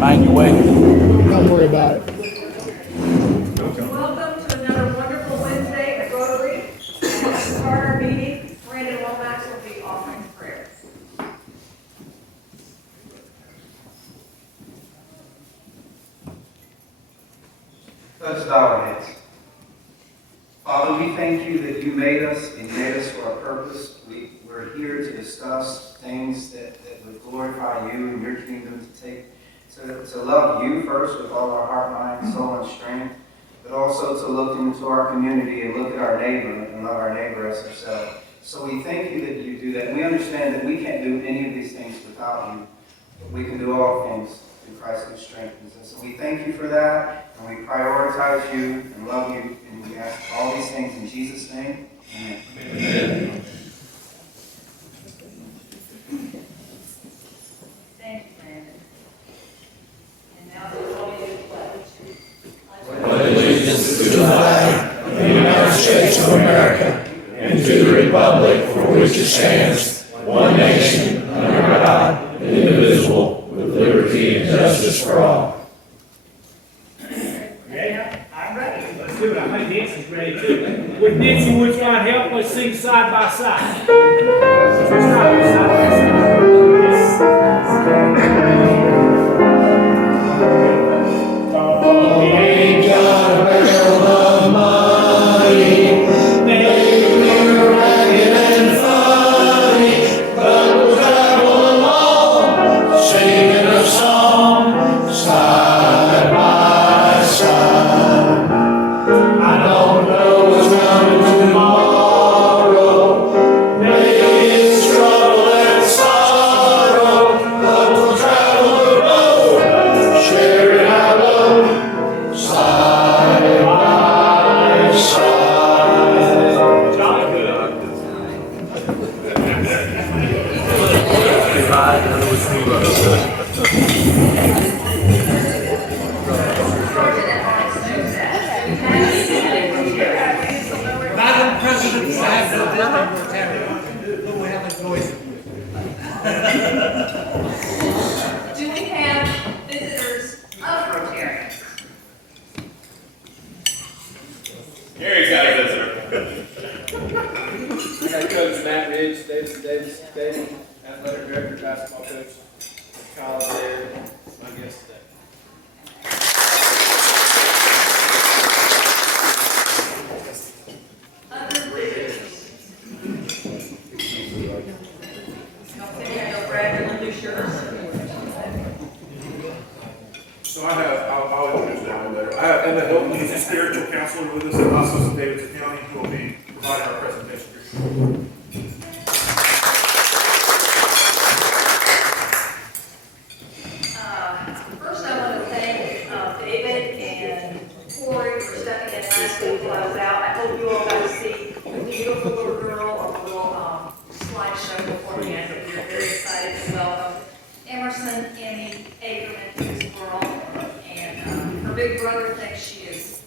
Find your way. Don't worry about it. Welcome to another wonderful Wednesday at Rotary. And to start our meeting, Brandon Womack will be offering prayer. Let's bow our heads. Father, we thank you that you made us and made us for a purpose. We're here to discuss things that would glorify you and your kingdom, to love you first with all our heart, mind, soul, and strength, but also to look into our community and look at our neighbor and love our neighbor as ourselves. So we thank you that you do that. And we understand that we can't do any of these things without you, but we can do all things through Christ who strengthens us. So we thank you for that, and we prioritize you and love you, and we ask all these things in Jesus' name. Amen. Amen. Thank you, Brandon. And now there's only a pledge. Pledge allegiance to the flag of the United States of America and to the republic for which it stands, one nation, under God, indivisible, with liberty and justice for all. I'm ready. Let's do it. I think Nancy's ready too. With Nancy Woods trying to help, let's sing side by side. Let's try to side by side. We ain't got a barrel of money, maybe we're ragged and funny, but we'll travel along, singing a song, side by side. I don't know what's coming tomorrow, maybe it's trouble and sorrow, but we'll travel the road, sharing our love, side by side. Jolly good. Madam President, I have no district Rotarian. Who have a noise? Do we have visitors of Rotarians? Gary's got a visitor. I got Coach Matt Ridge, Davis, athletic director, basketball coach, Kyle there, my guest today. Other visitors? Okay, I know Brad, you'll do yours. So I'll introduce that one better. I have Emma Hilton, who's a spiritual counselor with us at Hospice in Davidson County, who will be providing our presentation. First, I want to thank David and Corey for stepping in last week while I was out. I hope you all got to see the beautiful little girl on the little slideshow beforehand. We're very excited to welcome Emerson Emmy Agerman to this world. And her big brother thinks she is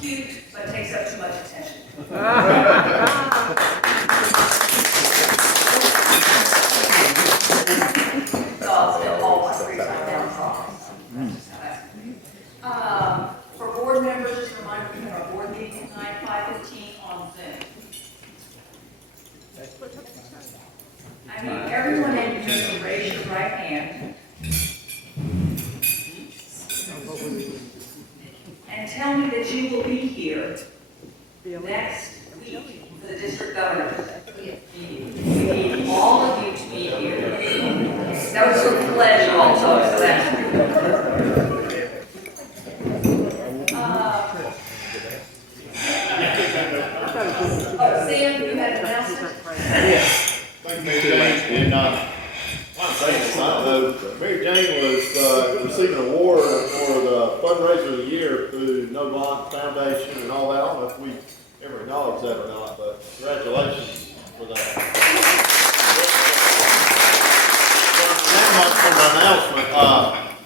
cute, but takes up too much attention. So I'll spend all my free time down talking. For board members, just a reminder, we have our board meeting tonight, 5:15 on Zoom. I need everyone in here to raise your right hand. And tell me that you will be here next week for the district governor meeting. We need all of you to be here. That was a pledge also, so that's. Sam, you had an announcement? Mary Jane, and I'm saying this, I know, Mary Jane was receiving an award for the fundraiser of the year through No Block Foundation and all that. I don't know if we ever acknowledge that or not, but congratulations for that. For my announcement,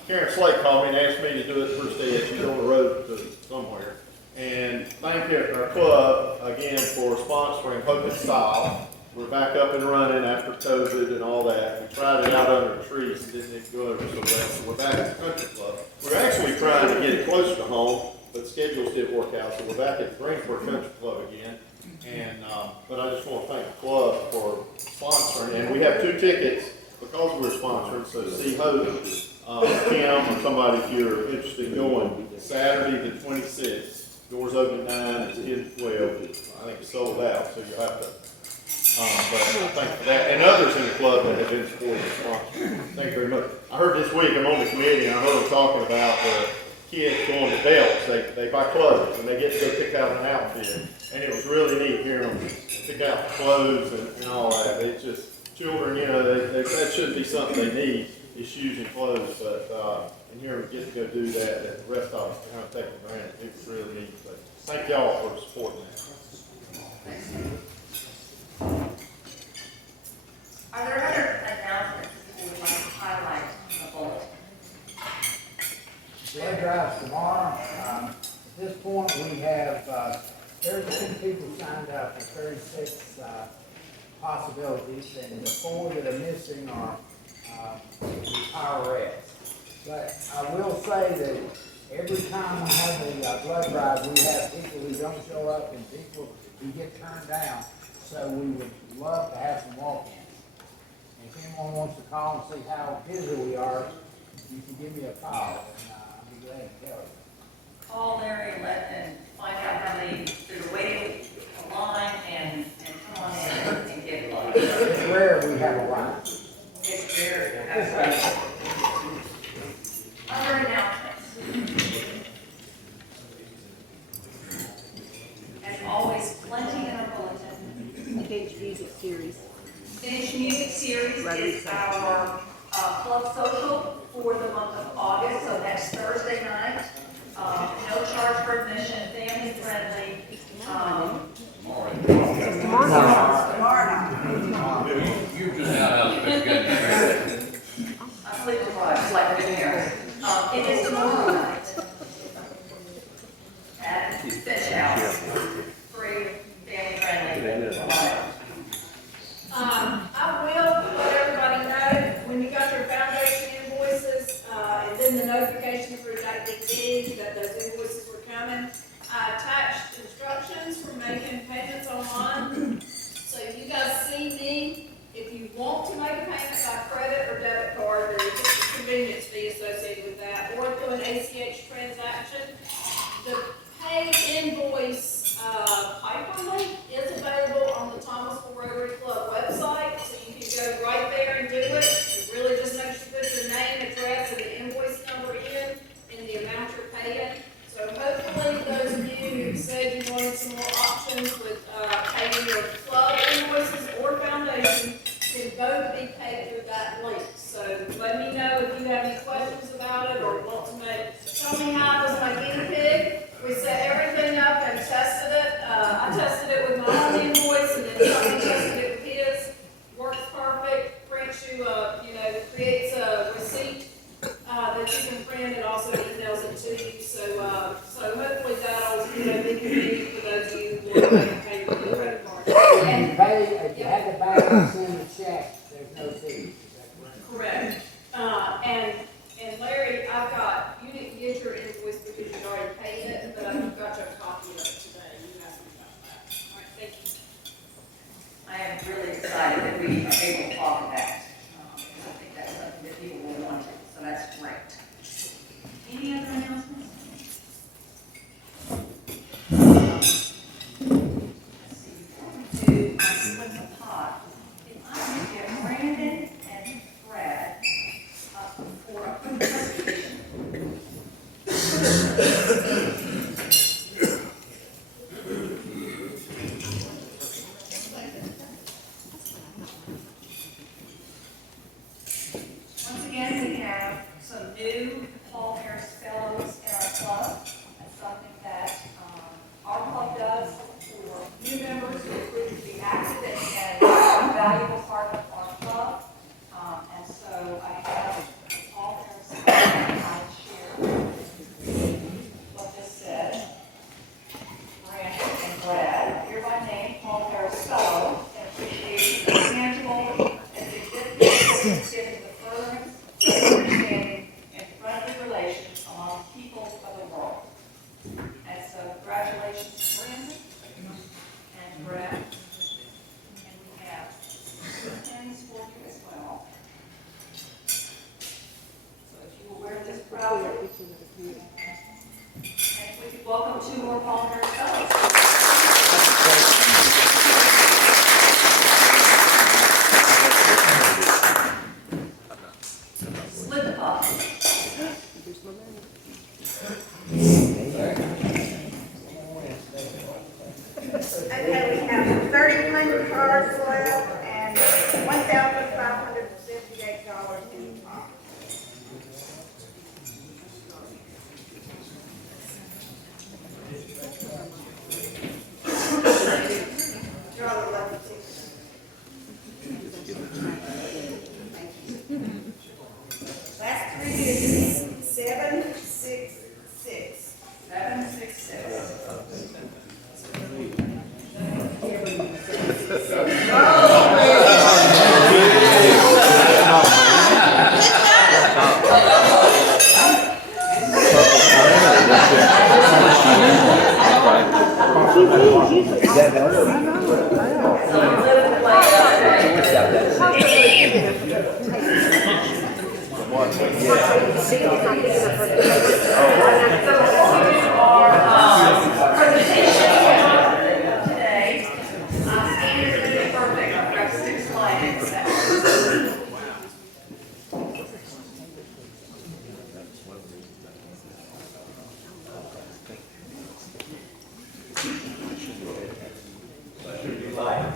Karen Slate called me and asked me to do it first day. She's on the road to somewhere. And thank our club again for sponsoring Hope and Style. we're back up and running after COVID and all that. We tried it out under trees and didn't go over so well, so we're back at the country club. We're actually trying to get it closer to home, but schedules didn't work out, so we're back at the Greenport Country Club again. And, but I just want to thank the club for sponsoring, and we have 2 tickets because we're sponsored, so see Hope, Kim, or somebody if you're interested in going. Saturday the 26th, doors open at 9, it's 10 to 12. I think it's sold out, so you'll have to, but I thank for that, and others in the club that have been supporting the sponsor. Thank you very much. I heard this week, I'm on the committee, and I heard them talking about the kids going to Belts. They buy clothes, and they get to go pick out an outfit. And it was really neat hearing them pick out the clothes and all that. It's just, children, you know, that shouldn't be something they need, is shoes and clothes, but, and here we get to go do that, and the rest of us kind of take it for granted. It was really neat, but thank y'all for supporting that. Are there other announcements that you would like to highlight in the bulletin? Blood drives tomorrow. At this point, we have 32 people signed up for 36 possibilities, and the 4 that are missing are retirees. But I will say that every time we have a blood drive, we have people who don't show up and people who get turned down. So we would love to have some walk-ins. If anyone wants to call and see how busy we are, you can give me a call, and I'll be glad to tell you. Call Larry and find out how many, there's a waiting line and come on in and get blood. It's rare we have a line. It's very, that's right. Other announcements. As always, plenty in our bulletin. Vintage music series. Vintage Music Series is our club social for the month of August, so next Thursday night. No charge for admission, family friendly. You just got out of bed. I sleep deprived, like the parents. It is tomorrow night at Fish House. Free, family friendly. I will let everybody know, when you got your foundation invoices, and then the notification for DD that those invoices were coming, I attached instructions for making payments online. So you guys see me, if you want to make a payment by credit or debit card, there is just a convenience fee associated with that, or through an ACH transaction. The paid invoice hyperlink is available on the Thomasville Rotary Club website, so you can go right there and do it. It really just makes you put your name, address, and the invoice number in, and the amount you're paying. So hopefully those of you who said you wanted some more options with paying your club invoices or foundation can both be paid through that link. So let me know if you have any questions about it or want to tell me how it was my guinea pig. We set everything up and tested it. I tested it with my own invoice, and then Tony tested it with his. Works perfect. Prints you, creates a receipt that you can print. It also emails it to you. So hopefully that'll be convenient for those of you who want to pay with your credit card. And if you had to buy and send a check, there's no fee. Is that correct? Correct. And Larry, you didn't get your invoice because you already paid it, but I've got your copy of it today. You asked me about that. All right, thank you. I am really excited that we are able to offer that. Because I think that's something that people will want, so that's great. Any other announcements? Let's see, before we do, I split the pot. If I could get Brandon and Brad up for a quick presentation. Once again, we have some new Paul Harris Fellows in our club. That's something that our club does for new members who prove to be active and a valuable part of our club. And so I have Paul Harris Fellows. I'll share what this says. Brandon and Brad, hereby named Paul Harris Fellow in appreciation welcome two more Paul Harris Fellows. Split the pot. Okay, we have 31 cards left and $1,578 in the pot. Draw the lucky ticket. Last three digits, 766. 766. Today, standard is perfect. I've got 6 lines.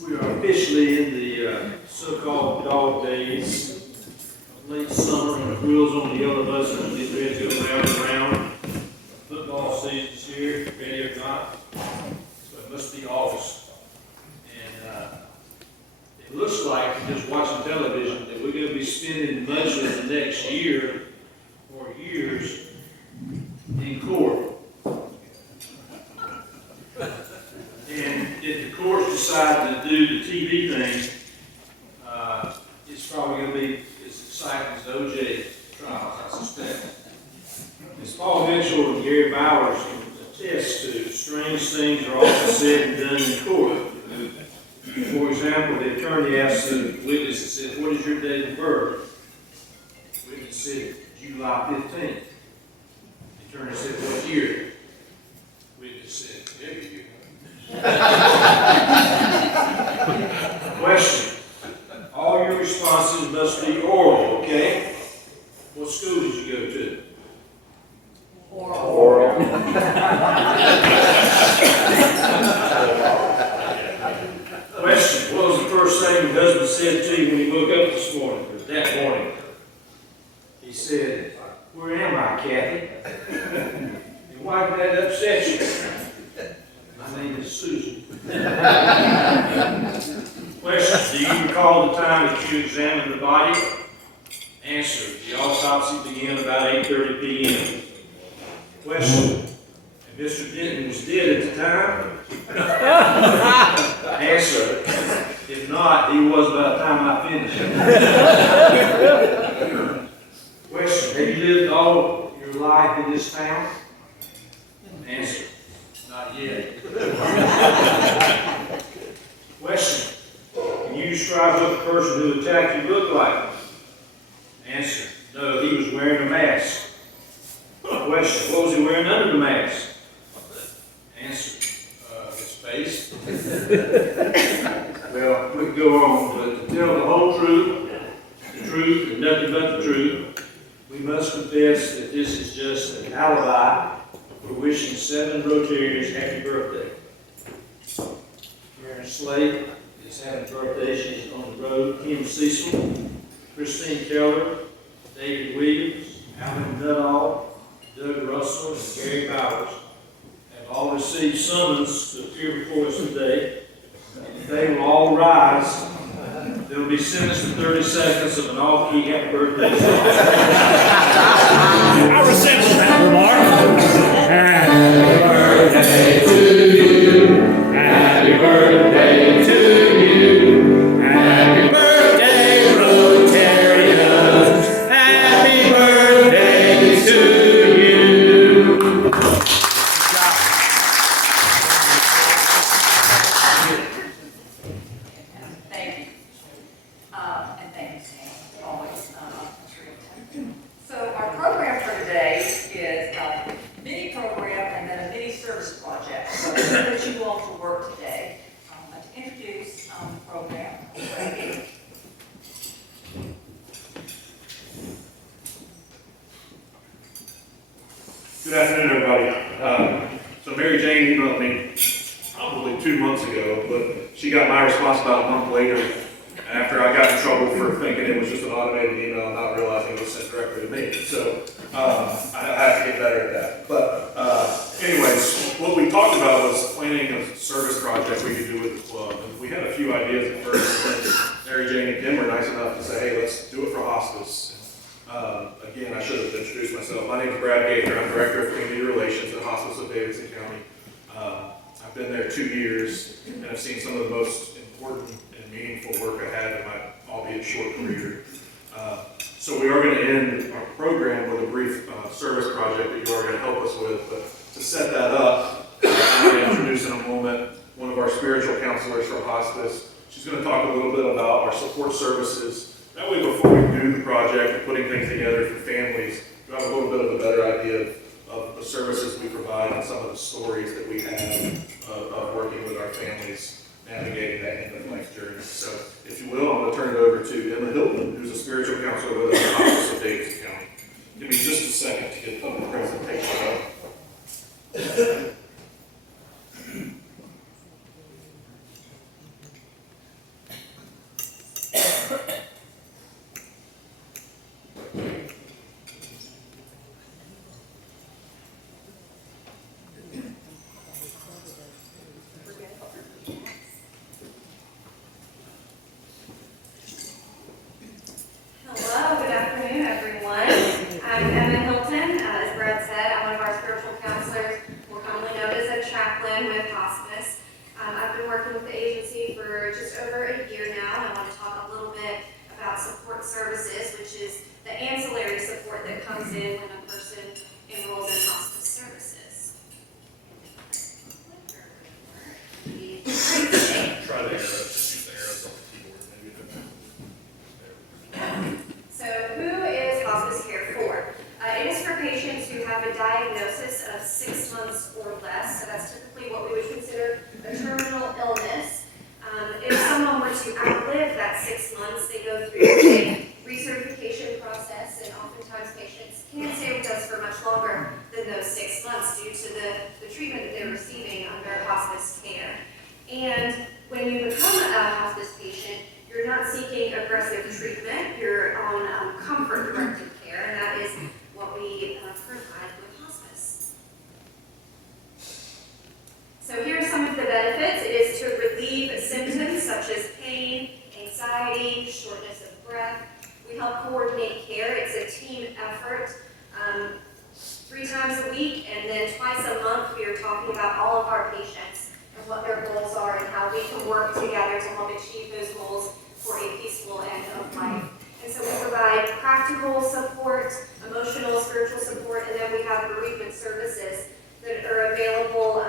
We are officially in the so-called dog days, late summer, and the wheels on the yellow buses get ready to go round and round. Football season's here, ready or not, so it must be August. And it looks like, just watching television, that we're going to be spending much of the next year or years in court. And if the courts decide to do the TV thing, it's probably going to be as exciting as the OJ trial, I suspect. As Paul Mitchell and Gary Bowers can attest to, strange things are often said and done in court. For example, the attorney asked the witness and said, "What is your date of birth?" The witness said, "July 15th. The attorney said, "What year?" The witness said, "Every year." Question. All your responses must be oral, okay? What school did you go to? Oral. Question. What was the first thing your husband said to you when he woke up this morning, or that morning? He said, "Where am I, Kathy?" And why did that upset you? My name is Susan. Question. Do you recall the time that you examined the body? Answer. The autopsy began about 8:30 p.m. Question. And Mr. Denton was dead at the time? Answer. If not, he was by the time I finished. Question. Have you lived all your life in this town? Answer. Not yet. Question. Can you describe what the person who attacked you looked like? Answer. No, he was wearing a mask. Question. What was he wearing under the mask? Answer. His face. Well, we can go on, but to tell the whole truth, and nothing but the truth, we must confess that this is just an alibi for wishing 7 Rotarians happy birthday. Karen Slade is having a birthday. She's on the road. Kim Cecil, Christine Keller, David Williams, Alan Nuttall, Doug Russell, and Gary Bowers have all received summons to appear before us today. And if they will all rise, they will be sentenced to 30 seconds of an all-key happy birthday song. I resent that remark. Happy birthday to you. Happy birthday to you. Happy birthday, Rotarians. Happy birthday to you. Thank you. Good afternoon, everybody. So Mary Jane emailed me probably 2 months ago, but she got my response about a month later after I got in trouble for thinking it was just an automated email and not realizing it was sent directly to me. So I have to get better at that. But anyways, what we talked about was planning a service project we could do with the club. And we had a few ideas at first, and then Mary Jane and Kim were nice enough to say, hey, let's do it for hospice. Again, I should have introduced myself. My name is Brad Gaither. I'm Director of Community Relations at Hospice of Davidson County. I've been there 2 years, and I've seen some of the most important and meaningful work I had in my albeit short career. So we are going to end our program with a brief service project that you are going to help us with. But to set that up, I'm going to introduce in a moment one of our spiritual counselors from Hospice. She's going to talk a little bit about our support services. That way, before we do the project and putting things together for families, you have a little bit of a better idea of the services we provide and some of the stories that we have of working with our families navigating that end of life journey. So, if you will, I'm going to turn it over to Emma Hilton, who's a spiritual counselor with us in the Hospice of Davidson County. Give me just a second to get the presentation up. Hello, good afternoon, everyone. I'm Emma Hilton. As Brad said, I'm one of our spiritual counselors, more commonly known as a chaplain with Hospice. I've been working with the agency for just over a year now, and I want to talk a little bit about support services, which is the ancillary support that comes in when a person enrolls in hospice services. Try the arrows, just use the arrows on the keyboard. So who is hospice care for? It is for patients who have a diagnosis of 6 months or less. So that's typically what we would consider a terminal illness. If someone were to outlive that 6 months, they go through a recertification process, and oftentimes patients can't stay with us for much longer than those 6 months due to the treatment that they're receiving under hospice care. And when you become a hospice patient, you're not seeking aggressive treatment, you're on comfort-directed care, and that is what we provide with hospice. So here are some of the benefits. It is to relieve symptoms such as pain, anxiety, shortness of breath. We help coordinate care. It's a team effort. 3 times a week, and then twice a month, we are talking about all of our patients and what their goals are and how we can work together to help achieve those goals for a peaceful end of life. And so we provide practical support, emotional, spiritual support, and then we have bereavement services that are available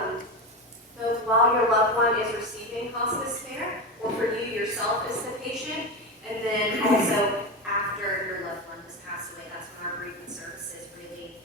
both while your loved one is receiving hospice care or for you yourself as the patient, and then also after your loved one has passed away. That's when our bereavement services really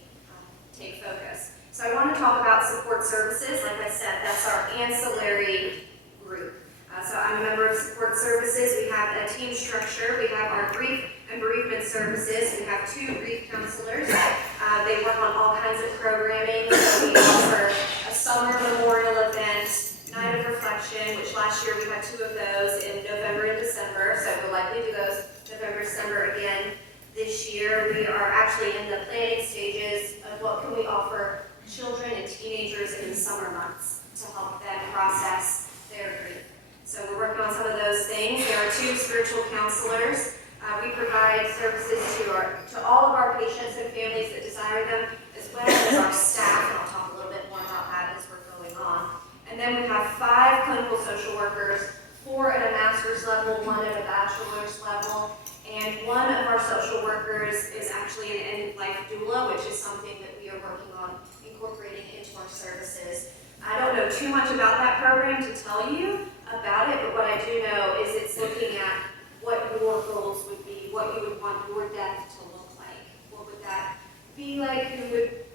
take focus. So I want to talk about support services. Like I said, that's our ancillary group. So I'm a member of support services. We have a team structure. We have our grief and bereavement services. We have 2 grief counselors. They work on all kinds of programming. So we offer a summer memorial event, night of reflection, which last year we had 2 of those in November and December. So we'll likely do those November, December again this year. We are actually in the planning stages of what can we offer children and teenagers in the summer months to help them process their grief. So we're working on some of those things. There are 2 spiritual counselors. We provide services to all of our patients and families that desire them, as well as our staff, and I'll talk a little bit more about that as we're going on. And then we have 5 clinical social workers, 4 at a master's level, 1 at a bachelor's level, and 1 of our social workers is actually an end-of-life doula, which is something that we are working on incorporating into our services. I don't know too much about that program to tell you about it, but what I do know is it's looking at what your goals would be, what you would want your death to look like. What would that be like?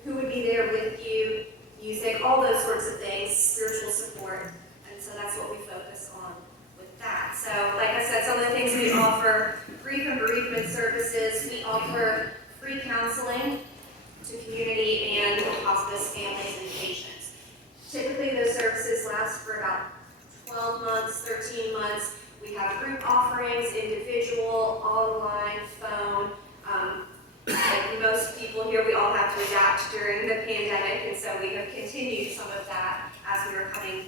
Who would be there with you? Music, all those sorts of things, spiritual support, and so that's what we focus on with that. So, like I said, some of the things we offer: grief and bereavement services. We offer free counseling to community and hospice families and patients. Typically, those services last for about 12 months, 13 months. We have group offerings, individual, online, phone. Like most people here, we all have to adapt during the pandemic, and so we have continued some of that as we are coming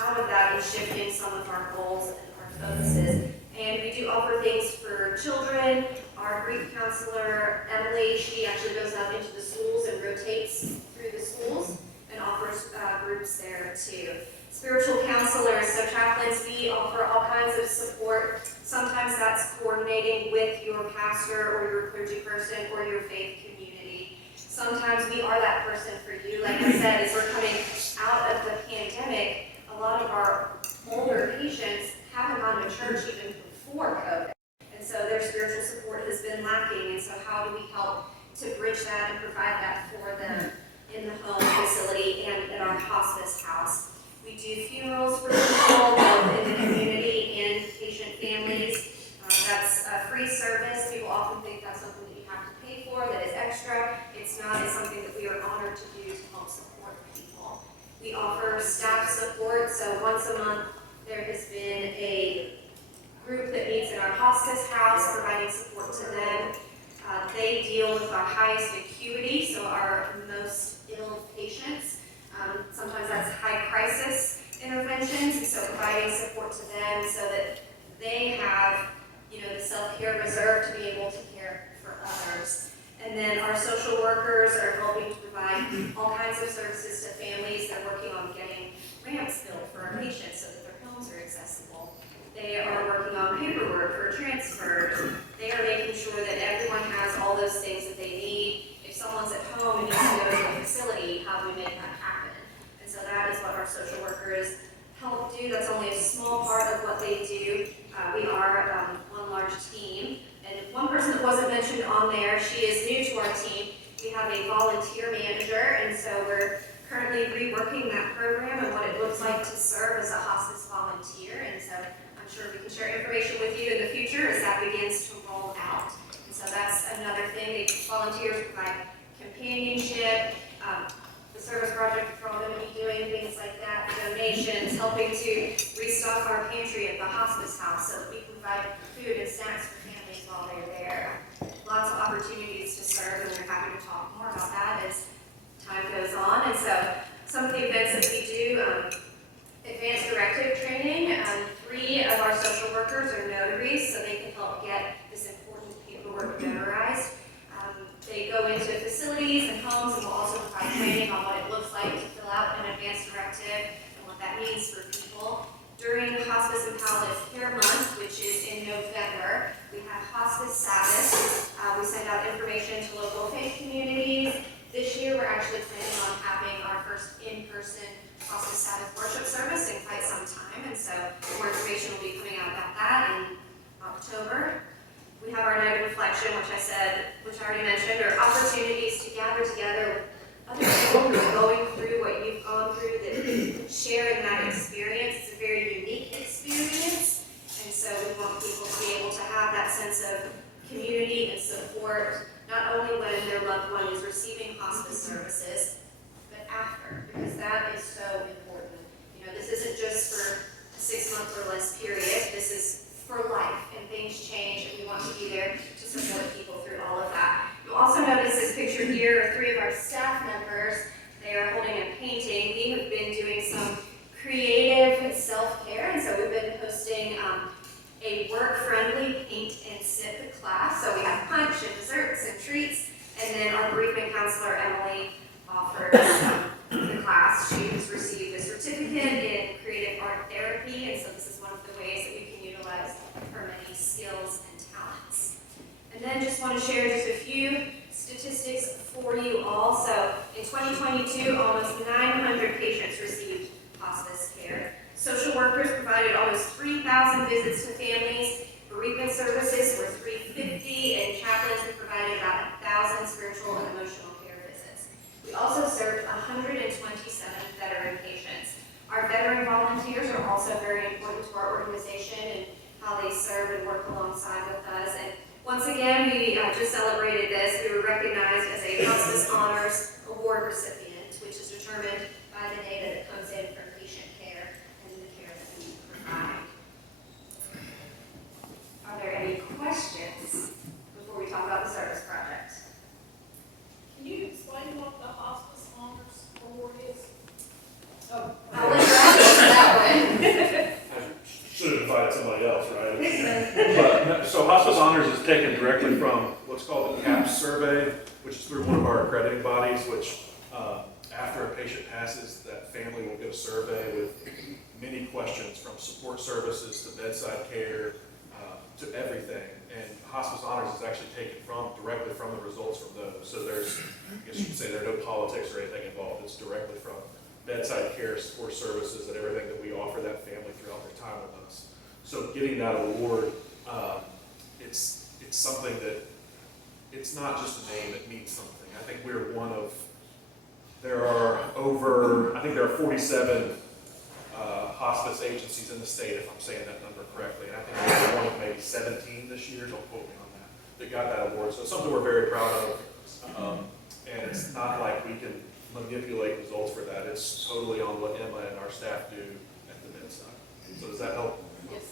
out of that and shifting some of our goals and our focuses. And we do offer things for children. Our grief counselor, Emily, she actually goes out into the schools and rotates through the schools and offers groups there too. Spiritual counselors, so chaplains, we offer all kinds of support. Sometimes that's coordinating with your pastor or your clergy person or your faith community. Sometimes we are that person for you. Like I said, as we're coming out of the pandemic, a lot of our older patients haven't gone to church even before COVID. And so their spiritual support has been lacking. And so how do we help to bridge that and provide that for them in the home facility and in our hospice house? We do funerals for people, both in the community and patient families. That's a free service. People often think that's something that you have to pay for, that is extra. It's not. It's something that we are honored to do to help support people. We offer staff support. So once a month, there has been a group that meets in our hospice house, providing support to them. They deal with our highest acuity, so our most ill patients. Sometimes that's high crisis interventions, so providing support to them so that they have, the self-care reserve to be able to care for others. And then our social workers are helping to provide all kinds of services to families. They're working on getting ramps built for our patients so that their homes are accessible. They are working on paperwork for transfers. They are making sure that everyone has all those things that they need. If someone's at home and needs to go to a facility, how do we make that happen? And so that is what our social workers help do. That's only a small part of what they do. We are one large team. And one person that wasn't mentioned on there, she is new to our team. We have a volunteer manager, and so we're currently reworking that program and what it looks like to serve as a hospice volunteer. And so I'm sure we can share information with you in the future as that begins to roll out. And so that's another thing. Volunteers provide companionship, the service project we're all going to be doing, things like that, donations, helping to restock our pantry at the hospice house so that we can provide food and snacks for families while they're there. Lots of opportunities to serve, and we're happy to talk more about that as time goes on. And so some of the events that we do, advanced directive training. 3 of our social workers are notaries, so they can help get this important paperwork notarized. They go into facilities and homes and will also provide training on what it looks like to fill out an advanced directive and what that means for people. During Hospice and Palliative Care Month, which is in November, we have Hospice Sabbath. We send out information to local faith communities. This year, we're actually planning on having our first in-person Hospice Sabbath worship service in quite some time, and so more information will be coming out about that in October. We have our night of reflection, which I already mentioned, are opportunities to gather together with other people who are going through what you've gone through, that share in that experience. It's a very unique experience, and so we want people to be able to have that sense of community and support, not only when their loved one is receiving hospice services, but after, because that is so important. This isn't just for a 6-month or less period. This is for life, and things change, and we want to be there to support people through all of that. You'll also notice this picture here of 3 of our staff members. They are holding a painting. We have been doing some creative self-care, and so we've been hosting a work-friendly paint and sip class. So we have punch and desserts and treats, and then our bereavement counselor, Emily, offers the class. She has received a certificate in creative art therapy, and so this is one of the ways that we can utilize her many skills and talents. And then just want to share just a few statistics for you all. So in 2022, almost 900 patients received hospice care. Social workers provided almost 3,000 visits to families. Bereavement services were 350, and chaplains provided about 1,000 spiritual and emotional care visits. We also served 127 veteran patients. Our veteran volunteers are also very important to our organization and how they serve and work alongside with us. And Once again, we just celebrated this. We were recognized as a Hospice Honors Award recipient, which is determined by the data that comes in from patient care and the care that we provide. Are there any questions before we talk about the service project? Can you explain what the Hospice Honors Award is? Oh, I'll let you answer that Should have invited somebody else, right? But, so Hospice Honors is taken directly from what's called the CAPS survey, which is through one of our accrediting bodies, which after a patient passes, that family will get a survey with many questions from support services to bedside care to everything. And Hospice Honors is actually taken directly from the results from those. So there's, I guess you could say there are no politics or anything involved. It's directly from bedside care, support services, and everything that we offer that family throughout their time with us. So getting that award, it's something that, it's not just a name, it means something. I think we're one of, there are 47 hospice agencies in the state, if I'm saying that number correctly, and I think we're one of maybe 17 this year, don't quote me on that got that award. So it's something we're very proud of, and it's not like we can manipulate results for that. It's totally on what Emma and our staff do at the bedside. So does that help? Yes.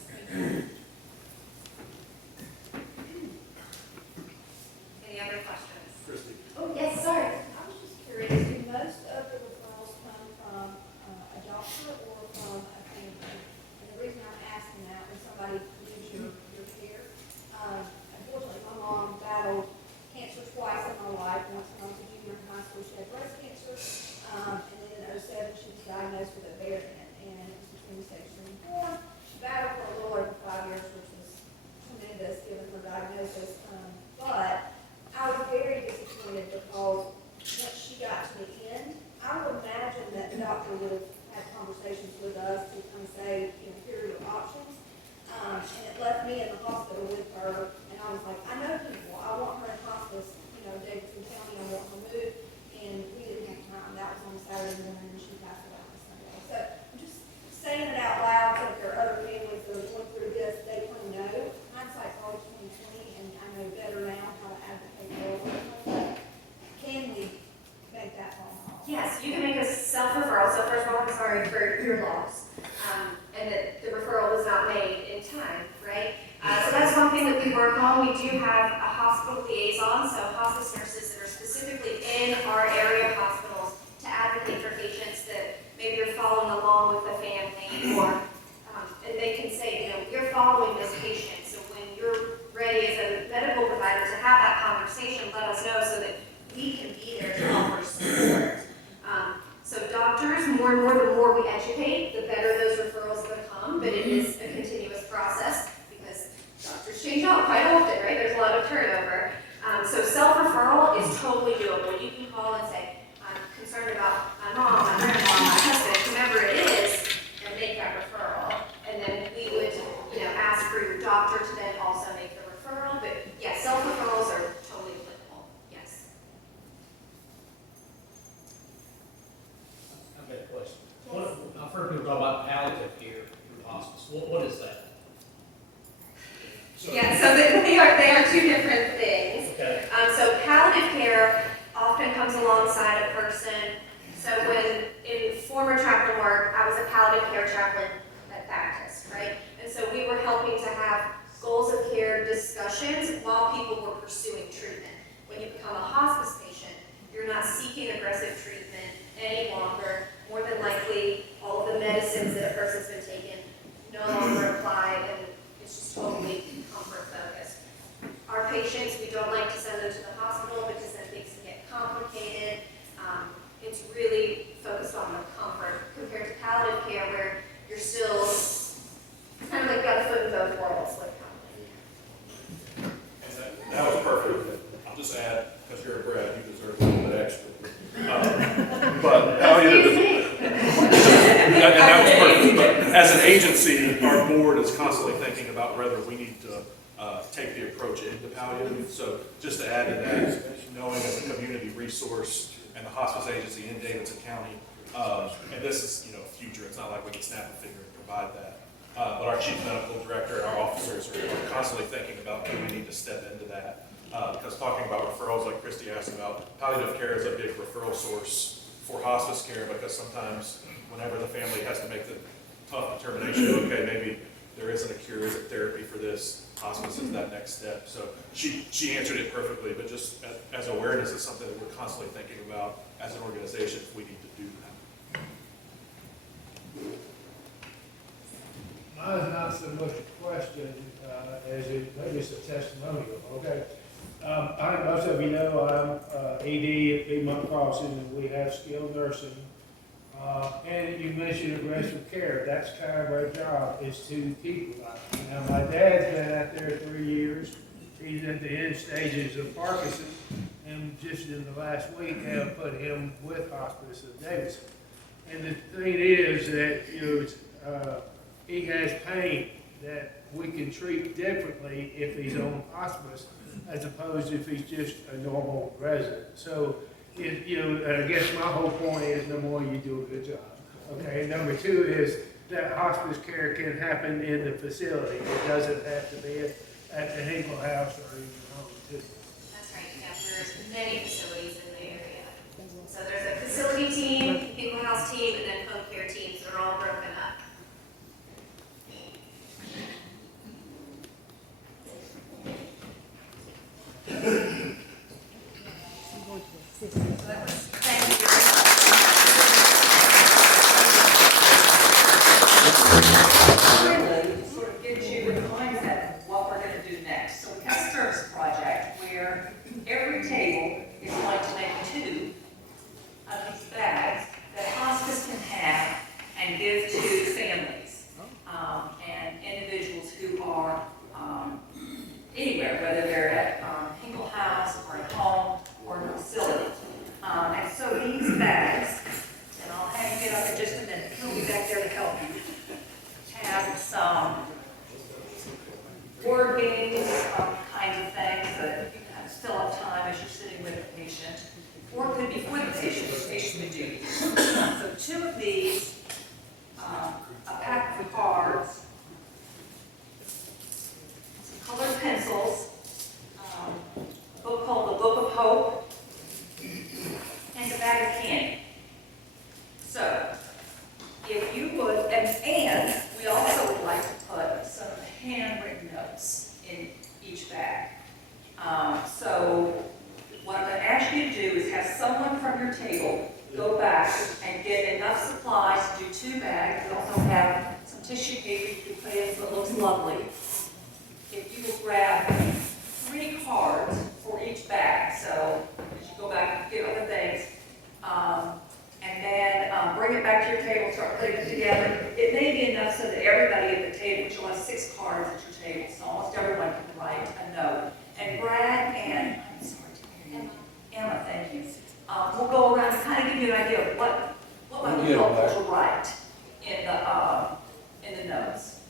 Any other questions? Christy? Oh, yes, sorry. I was just curious, do most of the referrals come from a doctor or from a family? And the reason I'm asking that, when somebody needs your care, unfortunately, my mom battled cancer twice in her life. Once when I was a junior in high school, she had breast cancer, and then in 2007, she was diagnosed with ovarian, and it was between stage 3 and 4. She battled for a little over 5 years, which was tremendous given her diagnosis, but I was very disappointed because once she got to the end, I would imagine that the doctor would have had conversations with us to kind of say, you know, here are your options. And it left me in the hospital with her, and I was like, I know people, I want her in hospice, you know, Davidson County, I want her moved, and we didn't have time. That was on Saturday morning, and she passed away on Sunday. So I'm just saying it out loud, so if there are other families that are going through this, they want to know. Hindsight's always 20/20, and I know better now how to advocate for it. Can we make that phone call? Yes, you can make a self-referral. So first of all, I'm sorry for your loss, and that the referral was not made in time, right? So that's one thing that we work on. We do have a hospital liaison, so hospice nurses that are specifically in our area hospitals to advocate for patients that maybe are following along with the family, or and they can say, you know, you're following this patient, so when you're ready as a medical provider to have that conversation, let us know so that we can be there to offer support. So doctors, more and more, the more we educate, the better those referrals become, but it is a continuous process because doctors change out quite often, right? There's a lot of turnover. So self-referral is totally doable. You can call and say, I'm concerned about my mom, my grandma, my husband, whomever it is, and make that referral. And then we would, you know, ask for your doctor to then also make the referral. But yeah, self-referrals are totally applicable. Yes. I've got a question. I've heard people talk about palliative care through hospice. What is that? Yeah, so they are two different things. Okay. So palliative care often comes alongside a person. So when in former chaplain work, I was a palliative care chaplain at Baptist, right? And so we were helping to have goals of care discussions while people were pursuing treatment. When you become a hospice patient, you're not seeking aggressive treatment any longer. More than likely, all of the medicines that a person's been taking no longer apply, and it's just totally comfort focused. Our patients, we don't like to send them to the hospital because then things can get complicated. It's really focused on the comfort compared to palliative care where you're still kind of like got a foot in both worlds with palliative. And that was perfect. I'll just add, because you're a grad, you deserve a little bit extra. But palliative, and that was perfect. But as an agency, our board is constantly thinking about whether we need to take the approach into palliative. So just to add to that, knowing as a community resource and the hospice agency in Davidson County, and this is, you know, future. It's not like we can snap a finger and provide that. But our chief medical director and our officers are constantly thinking about do we need to step into that. Because talking about referrals, like Christy asked about, palliative care is a big referral source for hospice care, because sometimes whenever the family has to make the tough determination, okay, maybe there isn't a cure, is it therapy for this, hospice is that next step. So she answered it perfectly, but just as awareness is something that we're constantly thinking about as an organization if we need to do that. Mine's not so much a question as maybe it's a testimonial, okay? I think most of you know I'm ED at Piedmont Crossing, and we have skilled nursing. And you mentioned aggressive care. That's kind of our job, is to keep alive. Now, my dad's been out there 3 years. He's at the end stages of Parkinson's, and just in the last week have put him with Hospice of Davidson. And the thing is that, you know, he has pain that we can treat differently if he's on hospice as opposed to if he's just a normal resident. So, I guess my whole point is, number one, you do a good job. Okay, number two is that hospice care can happen in the facility. It doesn't have to be at the Hinkle House or even home too. That's right, yeah, there's many facilities in the area. So there's a facility team, Hinkle House team, and then home care teams. They're all broken up. Thank you very Really sort of gives you the mindset of what we're going to do next. So we have a service project where every table is going to make 2 of these bags that hospice can have and give to families and individuals who are anywhere, whether they're at Hinkle House or at home or in a facility. And so these bags, and I'll hang it up in just a minute, he'll be back there to help you, have some word games, kinds of things that you can have still have time as you're sitting with a patient, or it could be for the patient, the patient would do. So 2 of these, a pack of cards, some colored pencils, a book called The Book of Hope, and a bag of candy. So, if you would, and we also would like to put some handwritten notes in each bag. So, what I'm going to ask you to do is have someone from your table go back and get enough supplies to do 2 bags. We also have some tissue paper you can put in so it looks lovely. If you will grab 3 cards for each bag, so as you go back and get other things, and then bring it back to your table, start putting it together. It may be enough so that everybody at the table, which you'll have 6 cards at your table, so almost everyone can write a note. And Brad and, I'm sorry, Emma, thank you. We'll go around and kind of give you an idea of what might be helpful to write in the notes.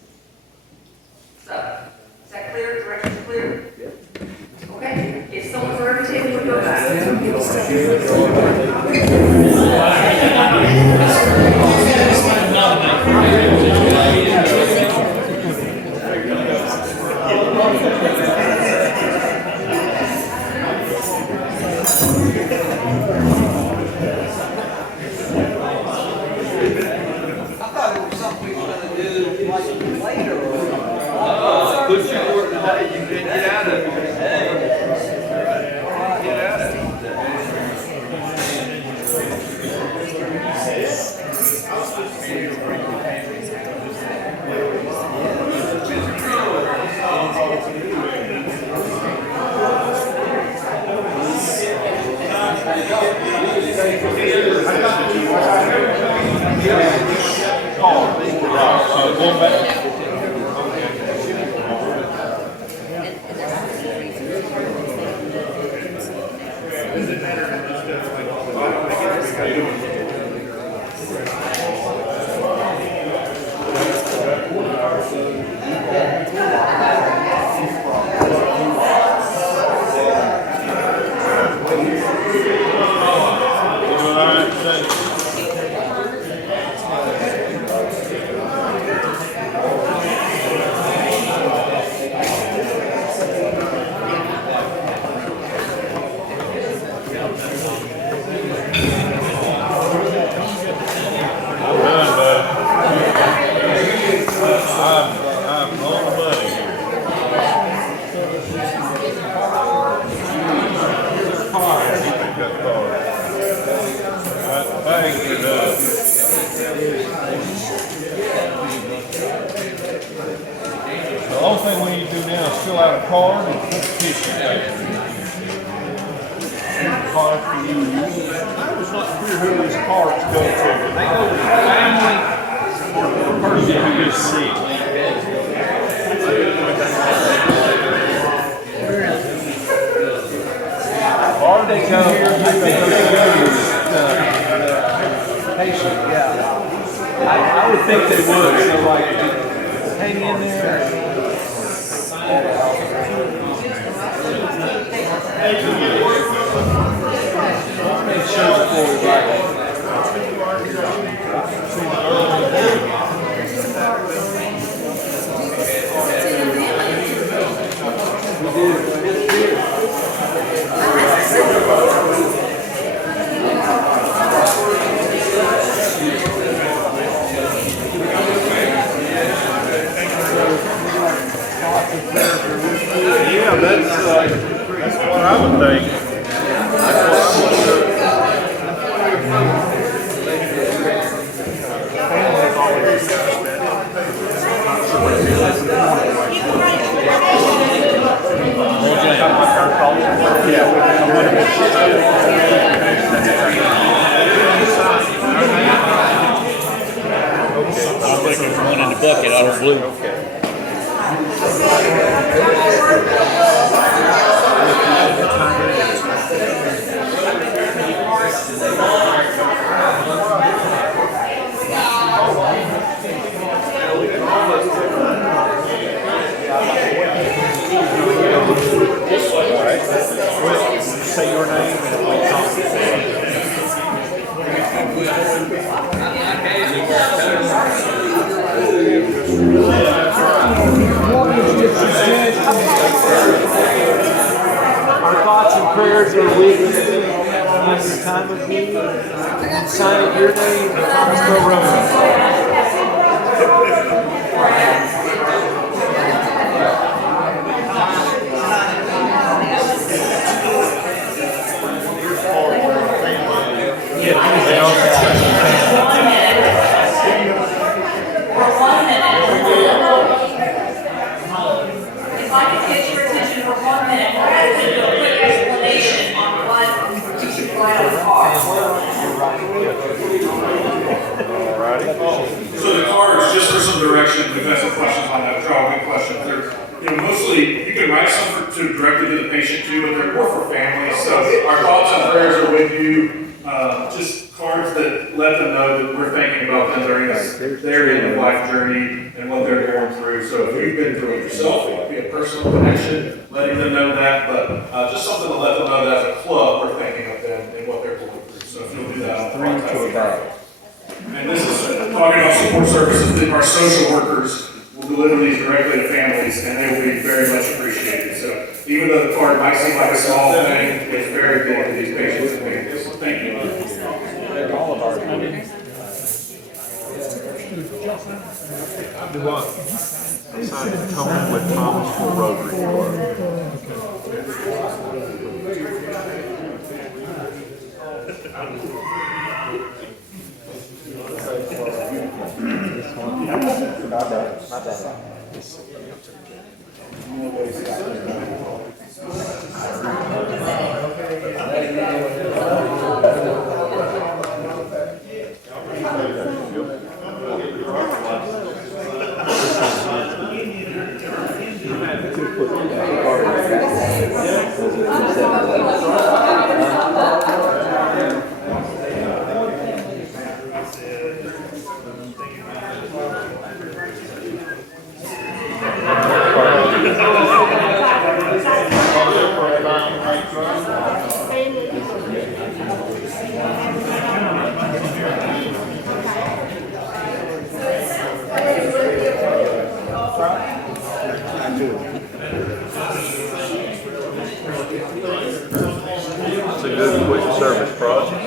So, is that clear? Directions clear? Okay. If someone from every table would go back. thing we need to do now is fill out a card and put a picture. Card for you. I was not clear who these cards go to. They go to family or the person who is sick. Or they go, I think they go to the patient, yeah. I would think they would, so like, hang in there. Make sure before we write it. We do. Yeah, that's what I would think. That's what I would do. I think there's one in the bucket out of blue. Say your name and we'll talk. Our thoughts and prayers are with you in your time of need. Sign it your name and Thomas Go Roman. If I could get your attention for 1 minute, we're going to do a quick explanation on what each items are. So the cards, just for some direction, we've had some questions on that, drawing questions. They're, mostly, you can write some directly to the patient too, but they're more for families. So our thoughts and prayers are with you. Just cards that let them know that we're thinking about them during their end of life journey and what they're going through. So if you've been through it yourself, it might be a personal connection, letting them know that, but just something to let them know that as a club, we're thinking of them and what they're going through. So if you'll do that, I'll and this is talking about support services, that our social workers will deliver these directly to families, and they will be very much appreciated. So even though the card might seem like a small thing, it's very big to these patients and families. So thank you. All of our do what? Sign Tony with Thomas for Rotary Club. It's a good quick service project.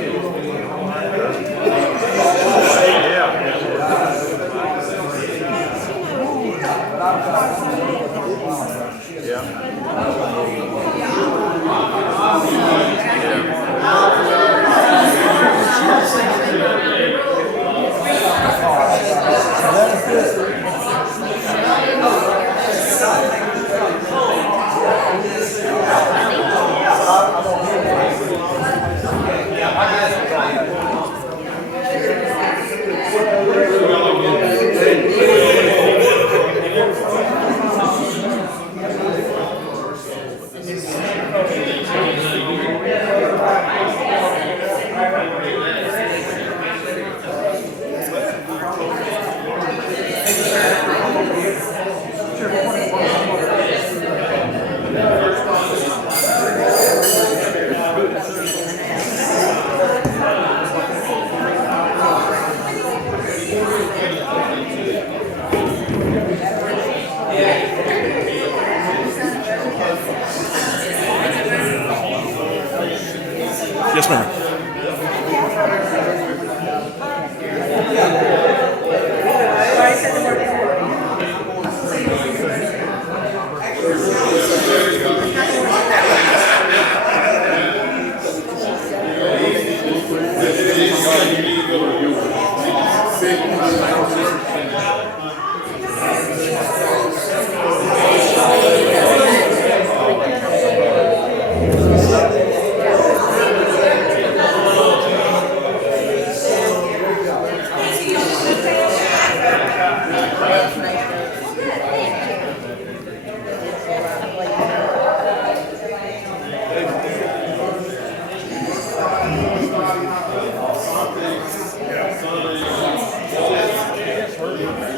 Yes, ma'am.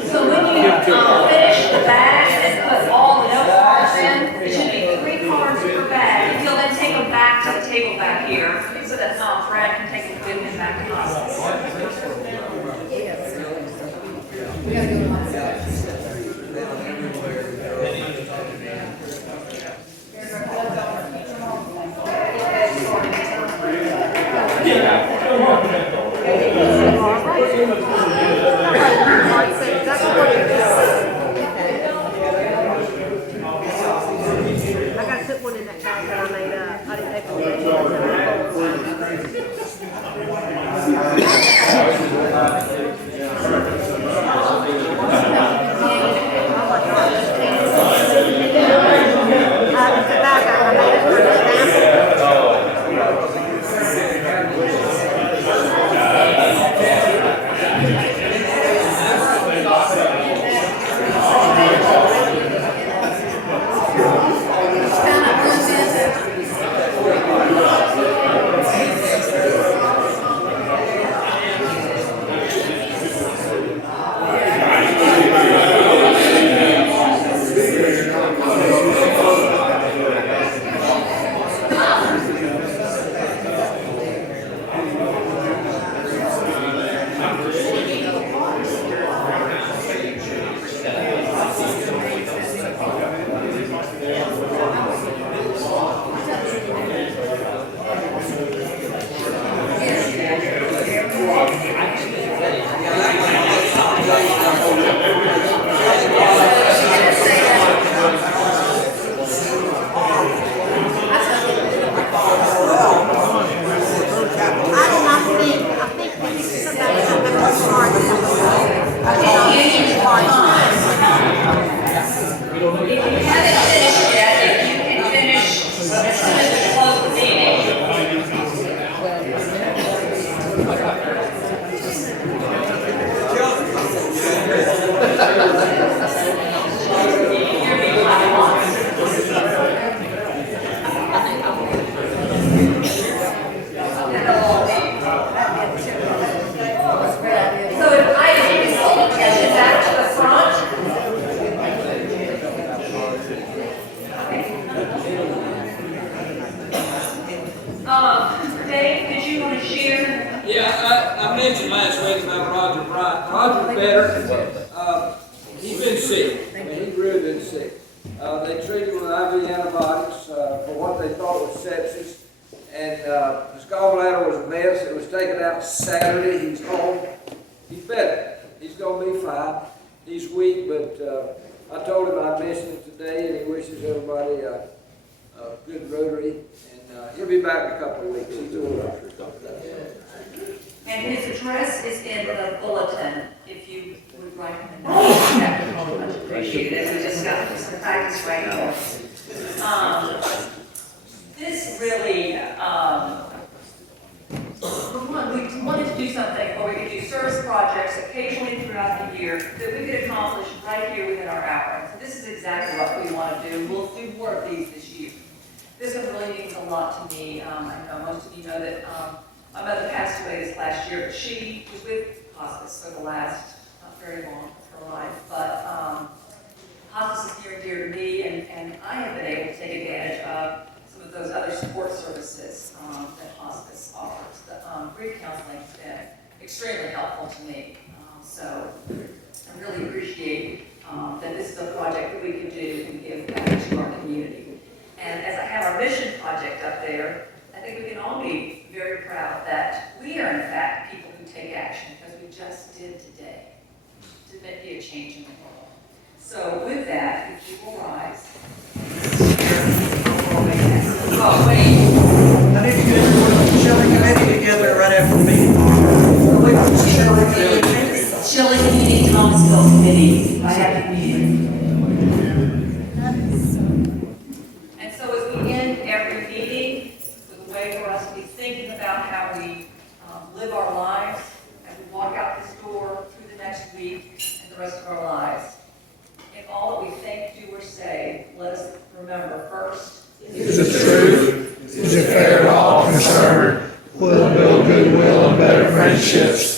So when you finish the bag and put all the note cards in, it should be 3 cards per bag. You'll then take them back to the table back here, so that Brad can take them with him back to hospice. I gotta put one in that bag that I made up. I didn't take Dave, did you want to share? Yeah, I mentioned last week about Roger Bryant. Roger's better. He's been sick. I mean, he's really been sick. They treated him with IV antibiotics for what they thought was sepsis. And his gallbladder was a mess. It was taken out Saturday. He's home. He's better. He's going to be fine. He's weak, but I told him I'd mention it today, and he wishes everybody a good Rotary. And he'll be back in a couple of weeks. He's doing well. And his address is in the bulletin, if you would write him a note. I'd appreciate it. We just got some practice right now. This really, we wanted to do something where we could do service projects occasionally throughout the year that we could accomplish right here within our hour. So this is exactly what we want to do. We'll do more of these this year. This one really means a lot to me. I know most of you know that my mother passed away this last year, but she was with Hospice for the last, not very long of her life. But Hospice is near and dear to me, and I have been able to take advantage of some of those other support services that Hospice offers. The grief counseling has been extremely helpful to me. So I really appreciate that this is a project that we can do and give back to our community. And as I have our mission project up there, I think we can all be very committees. I have to be here. And so as we end every meeting with a way for us to be thinking about how we live our lives as we walk out this door through the next week and the rest of our lives. In all that we think, do, or say, let us remember first, Is it true? Is it fair to all concerned? Will it build goodwill and better friendships?